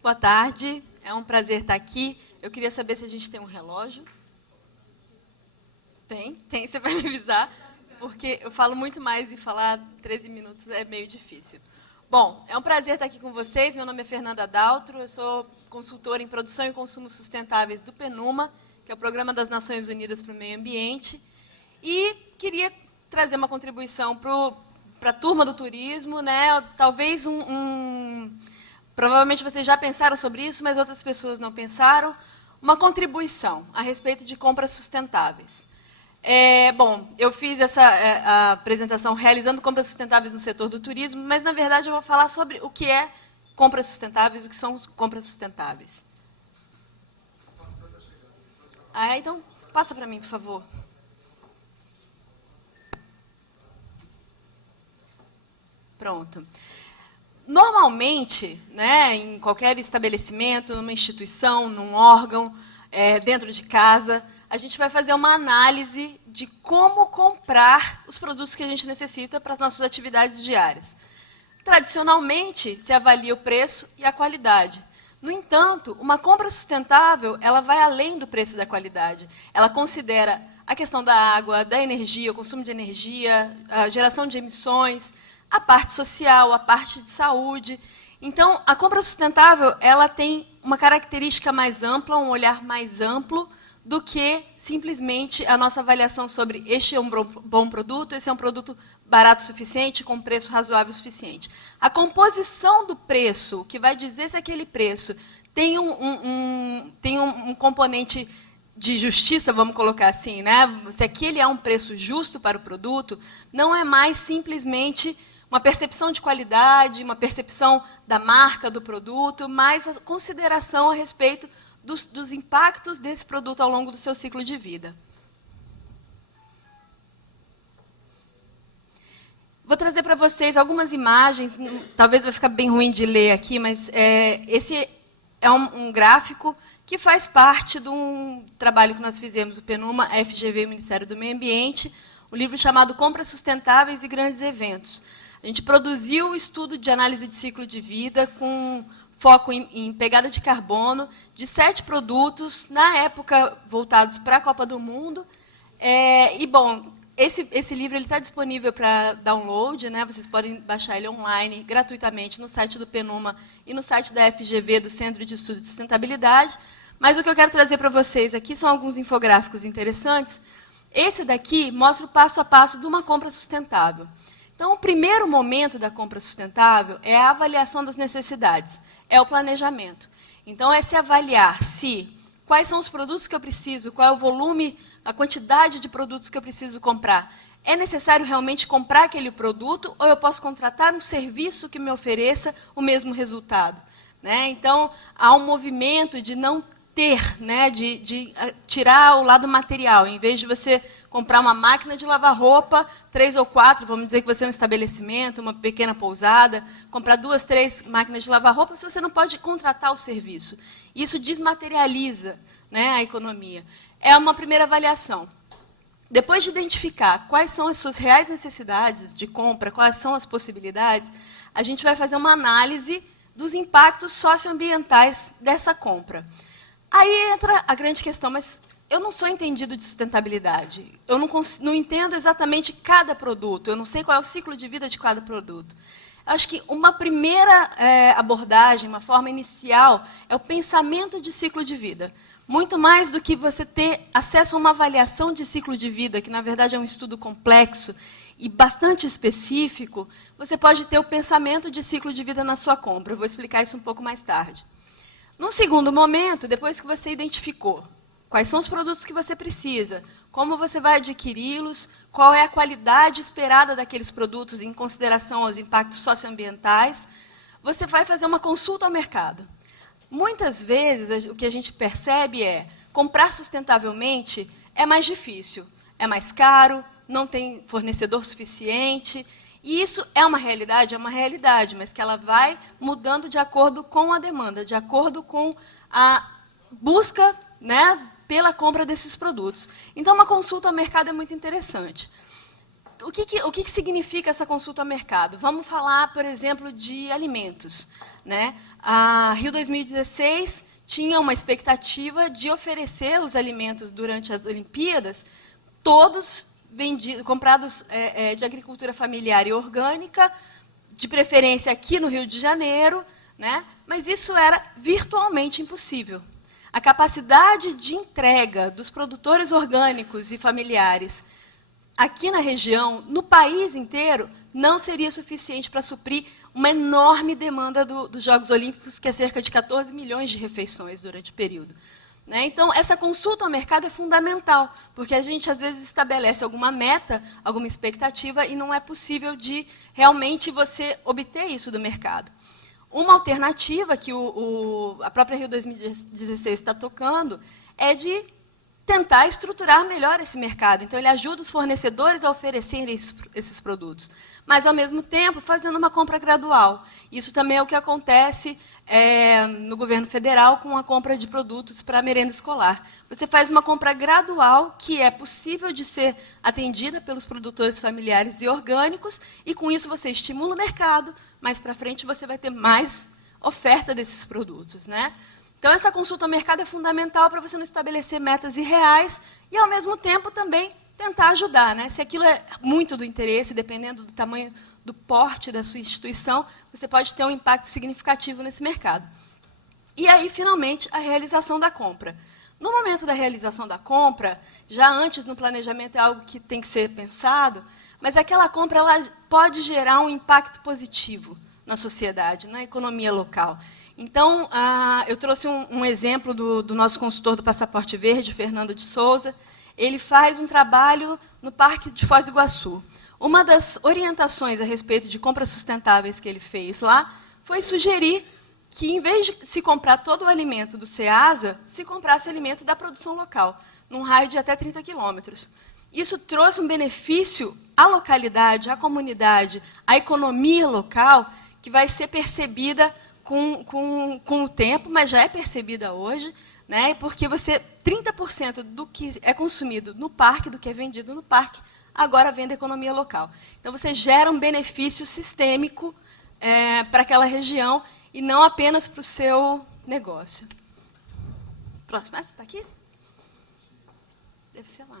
Boa tarde, é um prazer estar aqui. Eu queria saber se a gente tem um relógio. Tem, você vai me avisar, porque eu falo muito mais e falar 13 minutos é meio difícil. Bom, é um prazer estar aqui com vocês. Meu nome é Fernanda Daltro, eu sou consultora em produção e consumo sustentáveis do PNUMA, que é o Programa das Nações Unidas para o Meio Ambiente, e queria trazer uma contribuição para a turma do turismo, né? Talvez provavelmente vocês já pensaram sobre isso, mas outras pessoas não pensaram. Uma contribuição a respeito de compras sustentáveis. Bom, eu fiz a apresentação realizando compras sustentáveis no setor do turismo, mas, na verdade, eu vou falar sobre o que é compras sustentáveis, o que são compras sustentáveis. Então, passa para mim, por favor. Pronto. Normalmente, né, em qualquer estabelecimento, numa instituição, num órgão, dentro de casa, a gente vai fazer uma análise de como comprar os produtos que a gente necessita para as nossas atividades diárias. Tradicionalmente, se avalia o preço e a qualidade. No entanto, uma compra sustentável, ela vai além do preço e da qualidade. Ela considera a questão da água, da energia, o consumo de energia, a geração de emissões, a parte social, a parte de saúde. Então, a compra sustentável, ela tem uma característica mais ampla, um olhar mais amplo, do que simplesmente a nossa avaliação sobre este é um bom produto, esse é um produto barato o suficiente, com preço razoável o suficiente. A composição do preço, que vai dizer se aquele preço tem um componente de justiça, vamos colocar assim, né? Se aquele é um preço justo para o produto, não é mais simplesmente uma percepção de qualidade, uma percepção da marca do produto, mas a consideração a respeito dos impactos desse produto ao longo do seu ciclo de vida. Vou trazer para vocês algumas imagens, talvez vai ficar bem ruim de ler aqui, mas esse é um gráfico que faz parte de um trabalho que nós fizemos, o PNUMA, a FGV e o Ministério do Meio Ambiente, um livro chamado Compras Sustentáveis e Grandes Eventos. A gente produziu o estudo de análise de ciclo de vida com foco em pegada de carbono, de 7 produtos, na época voltados para a Copa do Mundo. Bom, esse livro está disponível para download, né? Vocês podem baixar ele online, gratuitamente, no site do PNUMA e no site da FGV, do Centro de Estudo de Sustentabilidade. Mas o que eu quero trazer para vocês aqui são alguns infográficos interessantes. Esse daqui mostra o passo a passo de uma compra sustentável. Então, o primeiro momento da compra sustentável é a avaliação das necessidades, é o planejamento. Então, é se avaliar quais são os produtos que eu preciso, qual é o volume, a quantidade de produtos que eu preciso comprar. É necessário realmente comprar aquele produto ou eu posso contratar um serviço que me ofereça o mesmo resultado? Né? Então, há um movimento de não ter, né, de tirar o lado material. Em vez de você comprar uma máquina de lavar roupa, 3 ou 4, vamos dizer que você é um estabelecimento, uma pequena pousada, comprar 2, 3 máquinas de lavar roupa, se você não pode contratar o serviço. Isso desmaterializa, né, a economia. É uma primeira avaliação. Depois de identificar quais são as suas reais necessidades de compra, quais são as possibilidades, a gente vai fazer uma análise dos impactos socioambientais dessa compra. Aí entra a grande questão, mas eu não sou entendido de sustentabilidade. Eu não entendo exatamente cada produto, eu não sei qual é o ciclo de vida de cada produto. Eu acho que uma primeira abordagem, uma forma inicial, é o pensamento de ciclo de vida. Muito mais do que você ter acesso a uma avaliação de ciclo de vida, que na verdade é um estudo complexo e bastante específico, você pode ter o pensamento de ciclo de vida na sua compra. Eu vou explicar isso um pouco mais tarde. Num segundo momento, depois que você identificou quais são os produtos que você precisa, como você vai adquiri-los, qual é a qualidade esperada daqueles produtos em consideração aos impactos socioambientais, você vai fazer uma consulta ao mercado. Muitas vezes, o que a gente percebe é comprar sustentavelmente é mais difícil, é mais caro, não tem fornecedor suficiente. E isso é uma realidade, mas que ela vai mudando de acordo com a demanda, de acordo com a busca, né, pela compra desses produtos. Então, uma consulta ao mercado é muito interessante. o que significa essa consulta ao mercado? Vamos falar, por exemplo, de alimentos, né? A Rio 2016 tinha uma expectativa de oferecer os alimentos durante as Olimpíadas, todos comprados de agricultura familiar e orgânica, de preferência aqui no Rio de Janeiro, né? Mas isso era virtualmente impossível. A capacidade de entrega dos produtores orgânicos e familiares aqui na região, no país inteiro, não seria suficiente para suprir uma enorme demanda dos Jogos Olímpicos, que é cerca de 14 milhões de refeições durante o período. Né? Então, essa consulta ao mercado é fundamental, porque a gente, às vezes, estabelece alguma meta, alguma expectativa, e não é possível de realmente você obter isso do mercado. Uma alternativa que a própria Rio 2016 está tocando é de tentar estruturar melhor esse mercado. Então, ele ajuda os fornecedores a oferecerem esses produtos, mas, ao mesmo tempo, fazendo uma compra gradual. Isso também é o que acontece no governo federal com a compra de produtos para a merenda escolar. Você faz uma compra gradual, que é possível de ser atendida pelos produtores familiares e orgânicos, e, com isso, você estimula o mercado. Mais para frente, você vai ter mais oferta desses produtos, né? Então, essa consulta ao mercado é fundamental para você não estabelecer metas irreais e, ao mesmo tempo, também tentar ajudar. Né? Se aquilo é muito do interesse, dependendo do tamanho, do porte da sua instituição, você pode ter um impacto significativo nesse mercado. E aí, finalmente, a realização da compra. No momento da realização da compra, já antes no planejamento é algo que tem que ser pensado, mas aquela compra ela pode gerar um impacto positivo na sociedade, na economia local. Então, eu trouxe um exemplo do nosso consultor do Passaporte Verde, Fernando de Souza. Ele faz um trabalho no Parque de Foz do Iguaçu. Uma das orientações a respeito de compras sustentáveis que ele fez lá foi sugerir que, em vez de se comprar todo o alimento do Ceasa, se comprasse o alimento da produção local, num raio de até 30 quilômetros. Isso trouxe um benefício à localidade, à comunidade, à economia local, que vai ser percebida com o tempo, mas já é percebida hoje, né? Porque 30% do que é consumido no parque, do que é vendido no parque, agora vem da economia local. Então, você gera um benefício sistêmico para aquela região e não apenas para o seu negócio. Próximo, essa está aqui? Deve ser lá.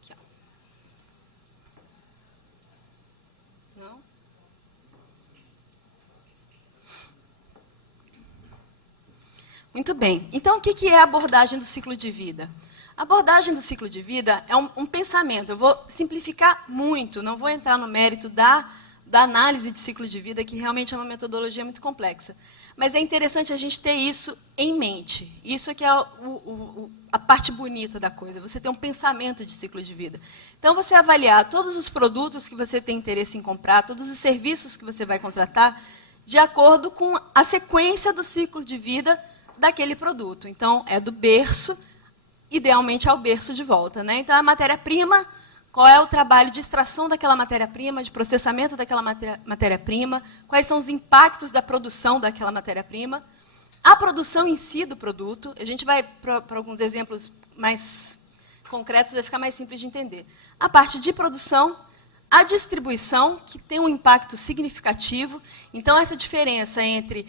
Aqui, ó. Não? Muito bem. Então, o que é a abordagem do ciclo de vida? A abordagem do ciclo de vida é um pensamento. Eu vou simplificar muito, não vou entrar no mérito da análise de ciclo de vida, que realmente é uma metodologia muito complexa. Mas é interessante a gente ter isso em mente. Isso é que é a parte bonita da coisa, você ter um pensamento de ciclo de vida. Então, você avaliar todos os produtos que você tem interesse em comprar, todos os serviços que você vai contratar, de acordo com a sequência do ciclo de vida daquele produto. Então, é do berço, idealmente ao berço de volta. Né? Então, a matéria-prima, qual é o trabalho de extração daquela matéria-prima, de processamento daquela matéria-prima, quais são os impactos da produção daquela matéria-prima, a produção em si do produto. A gente vai para alguns exemplos mais concretos, vai ficar mais simples de entender. A parte de produção, a distribuição, que tem um impacto significativo. Então, essa diferença entre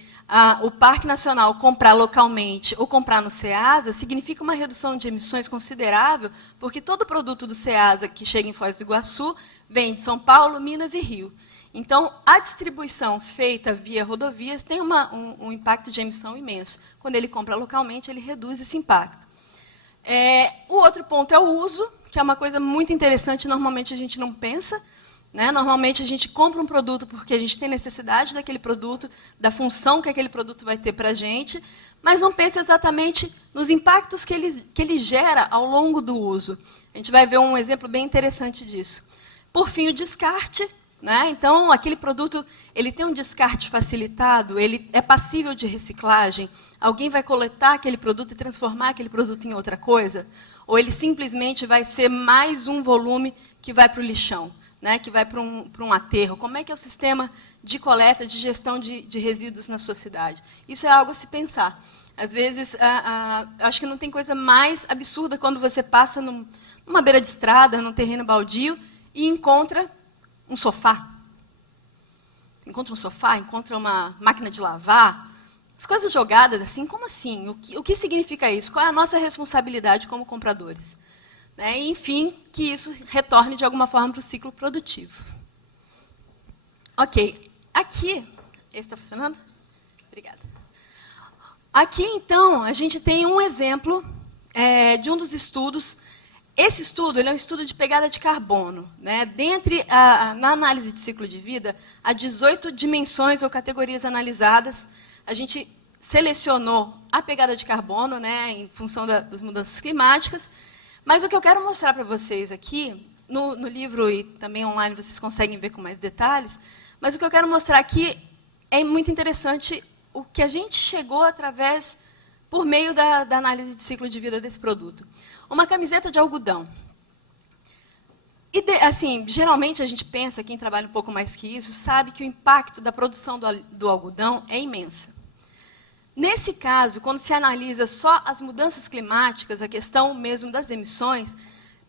o Parque Nacional comprar localmente ou comprar no Ceasa significa uma redução de emissões considerável, porque todo produto do Ceasa que chega em Foz do Iguaçu vem de São Paulo, Minas e Rio. Então, a distribuição feita via rodovias tem um impacto de emissão imenso. Quando ele compra localmente, ele reduz esse impacto. O outro ponto é o uso, que é uma coisa muito interessante, normalmente a gente não pensa. Né? Normalmente, a gente compra um produto porque a gente tem necessidade daquele produto, da função que aquele produto vai ter para a gente, mas não pensa exatamente nos impactos que ele gera ao longo do uso. A gente vai ver um exemplo bem interessante disso. Por fim, o descarte. Né? Então, aquele produto ele tem um descarte facilitado, ele é passível de reciclagem. Alguém vai coletar aquele produto e transformar aquele produto em outra coisa? Ou ele simplesmente vai ser mais um volume que vai para o lixão? Né, que vai para um aterro. Como é que é o sistema de coleta, de gestão de resíduos na sua cidade? Isso é algo a se pensar. Às vezes, acho que não tem coisa mais absurda quando você passa numa beira de estrada, num terreno baldio, e encontra um sofá. Encontra um sofá, encontra uma máquina de lavar, as coisas jogadas assim, como assim? O que significa isso? Qual é a nossa responsabilidade como compradores? Né? E, enfim, que isso retorne de alguma forma para o ciclo produtivo. Ok, aqui, esse está funcionando? Obrigada. Aqui, então, a gente tem um exemplo de um dos estudos. Esse estudo ele é um estudo de pegada de carbono. Né? Na análise de ciclo de vida, há 18 dimensões ou categorias analisadas. A gente selecionou a pegada de carbono, né, em função das mudanças climáticas. Mas o que eu quero mostrar para vocês aqui, no livro e também online vocês conseguem ver com mais detalhes, mas o que eu quero mostrar aqui é muito interessante o que a gente chegou por meio da análise de ciclo de vida desse produto. Uma camiseta de algodão. E, assim, geralmente a gente pensa, quem trabalha um pouco mais que isso, sabe que o impacto da produção do algodão é imenso. Nesse caso, quando se analisa só as mudanças climáticas, a questão mesmo das emissões,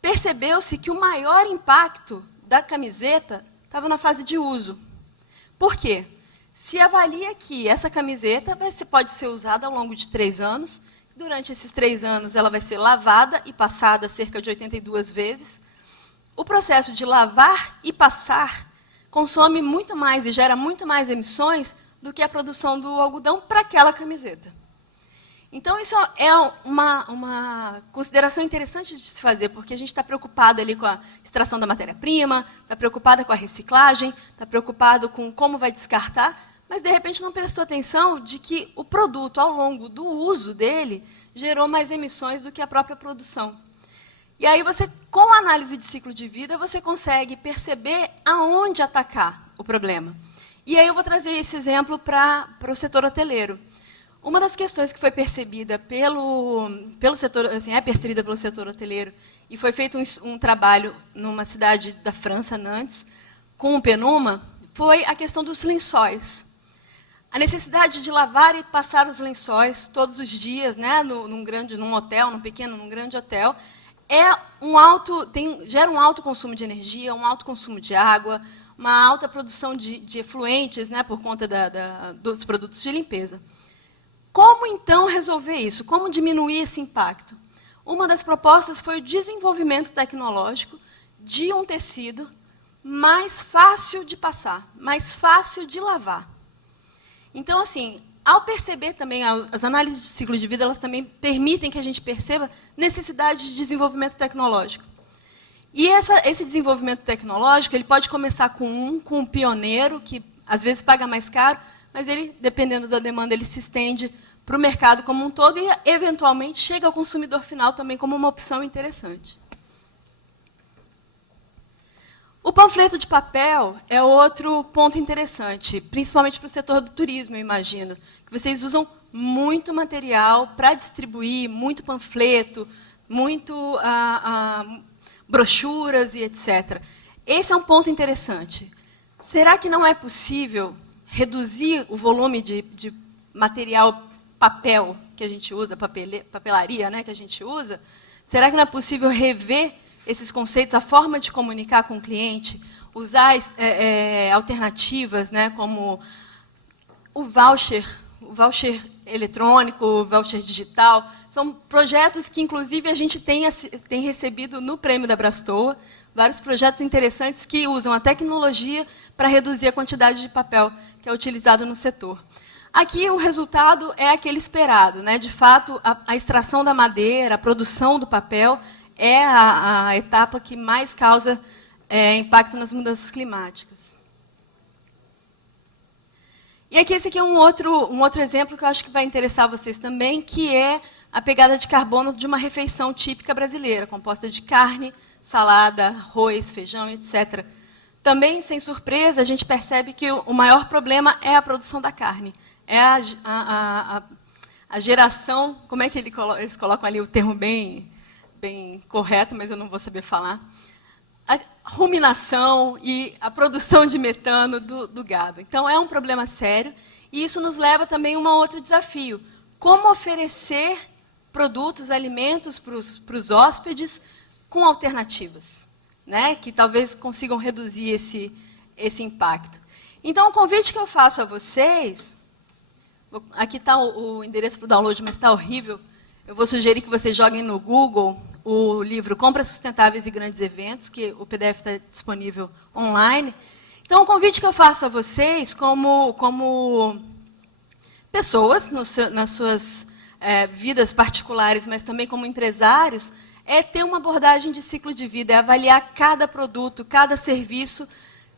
percebeu-se que o maior impacto da camiseta estava na fase de uso. Por quê? Se avalia que essa camiseta pode ser usada ao longo de 3 anos. Durante esses 3 anos, ela vai ser lavada e passada cerca de 82 vezes. O processo de lavar e passar consome muito mais e gera muito mais emissões do que a produção do algodão para aquela camiseta. Então, isso é uma consideração interessante de se fazer, porque a gente está preocupado ali com a extração da matéria-prima, está preocupado com a reciclagem, está preocupado com como vai descartar, mas, de repente, não prestou atenção de que o produto, ao longo do uso dele, gerou mais emissões do que a própria produção. E aí, com a análise de ciclo de vida, você consegue perceber aonde atacar o problema. E aí eu vou trazer esse exemplo para o setor hoteleiro. Uma das questões que foi percebida pelo setor, assim, percebida pelo setor hoteleiro, e foi feito um trabalho numa cidade da França, Nantes, com o PNUMA, foi a questão dos lençóis. A necessidade de lavar e passar os lençóis todos os dias, né, num hotel, num grande hotel, gera um alto consumo de energia, um alto consumo de água, uma alta produção de efluentes, né, por conta dos produtos de limpeza. Como, então, resolver isso? Como diminuir esse impacto? Uma das propostas foi o desenvolvimento tecnológico de um tecido mais fácil de passar, mais fácil de lavar. Então, assim, ao perceber também, as análises de ciclo de vida, elas também permitem que a gente perceba necessidade de desenvolvimento tecnológico. E esse desenvolvimento tecnológico, ele pode começar com um pioneiro, que às vezes paga mais caro, mas ele, dependendo da demanda, ele se estende para o mercado como um todo e, eventualmente, chega ao consumidor final também como uma opção interessante. O panfleto de papel é outro ponto interessante, principalmente para o setor do turismo, eu imagino, que vocês usam muito material para distribuir, muito panfleto, muito brochuras e etc. Esse é um ponto interessante. Será que não é possível reduzir o volume de material papel que a gente usa, papelaria, né, que a gente usa? Será que não é possível rever esses conceitos, a forma de comunicar com o cliente, usar alternativas, né, como o voucher eletrônico, o voucher digital? São projetos que, inclusive, a gente tem recebido no Prêmio da Brastoa, vários projetos interessantes que usam a tecnologia para reduzir a quantidade de papel que é utilizado no setor. Aqui, o resultado é aquele esperado, né? De fato, a extração da madeira, a produção do papel, é a etapa que mais causa impacto nas mudanças climáticas. E aqui, esse aqui é um outro exemplo que eu acho que vai interessar vocês também, que é a pegada de carbono de uma refeição típica brasileira, composta de carne, salada, arroz, feijão, etc. Também, sem surpresa, a gente percebe que o maior problema é a produção da carne. É a geração, como é que eles colocam ali o termo bem correto, mas eu não vou saber falar. A ruminação e a produção de metano do gado. Então, é um problema sério, e isso nos leva também a um outro desafio. como oferecer produtos, alimentos para os hóspedes com alternativas, né, que talvez consigam reduzir esse impacto. Então, o convite que eu faço a vocês, aqui está o endereço para o download, mas está horrível, eu vou sugerir que vocês joguem no Google o livro Compras Sustentáveis e Grandes Eventos, que o PDF está disponível online. Então, o convite que eu faço a vocês, como pessoas, nas suas vidas particulares, mas também como empresários, é ter uma abordagem de ciclo de vida, é avaliar cada produto, cada serviço,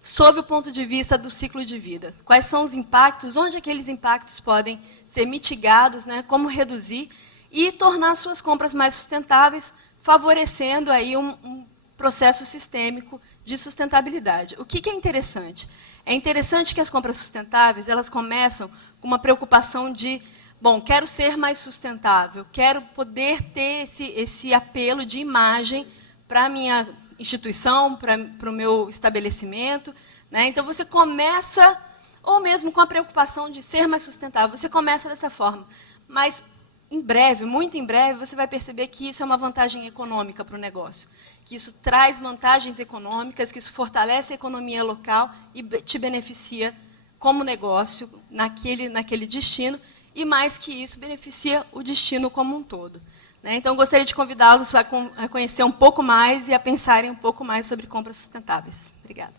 sob o ponto de vista do ciclo de vida. Quais são os impactos, onde aqueles impactos podem ser mitigados, né, como reduzir e tornar suas compras mais sustentáveis, favorecendo aí um processo sistêmico de sustentabilidade. O que é interessante? É interessante que as compras sustentáveis elas começam com uma preocupação de, bom, quero ser mais sustentável, quero poder ter esse apelo de imagem para a minha instituição, para o meu estabelecimento, né? Então, você começa, ou mesmo com a preocupação de ser mais sustentável, você começa dessa forma. Mas, em breve, muito em breve, você vai perceber que isso é uma vantagem econômica para o negócio, que isso traz vantagens econômicas, que isso fortalece a economia local e te beneficia como negócio naquele destino, e mais que isso, beneficia o destino como um todo. Então, gostaria de convidá-los a conhecer um pouco mais e a pensarem um pouco mais sobre compras sustentáveis. Obrigada.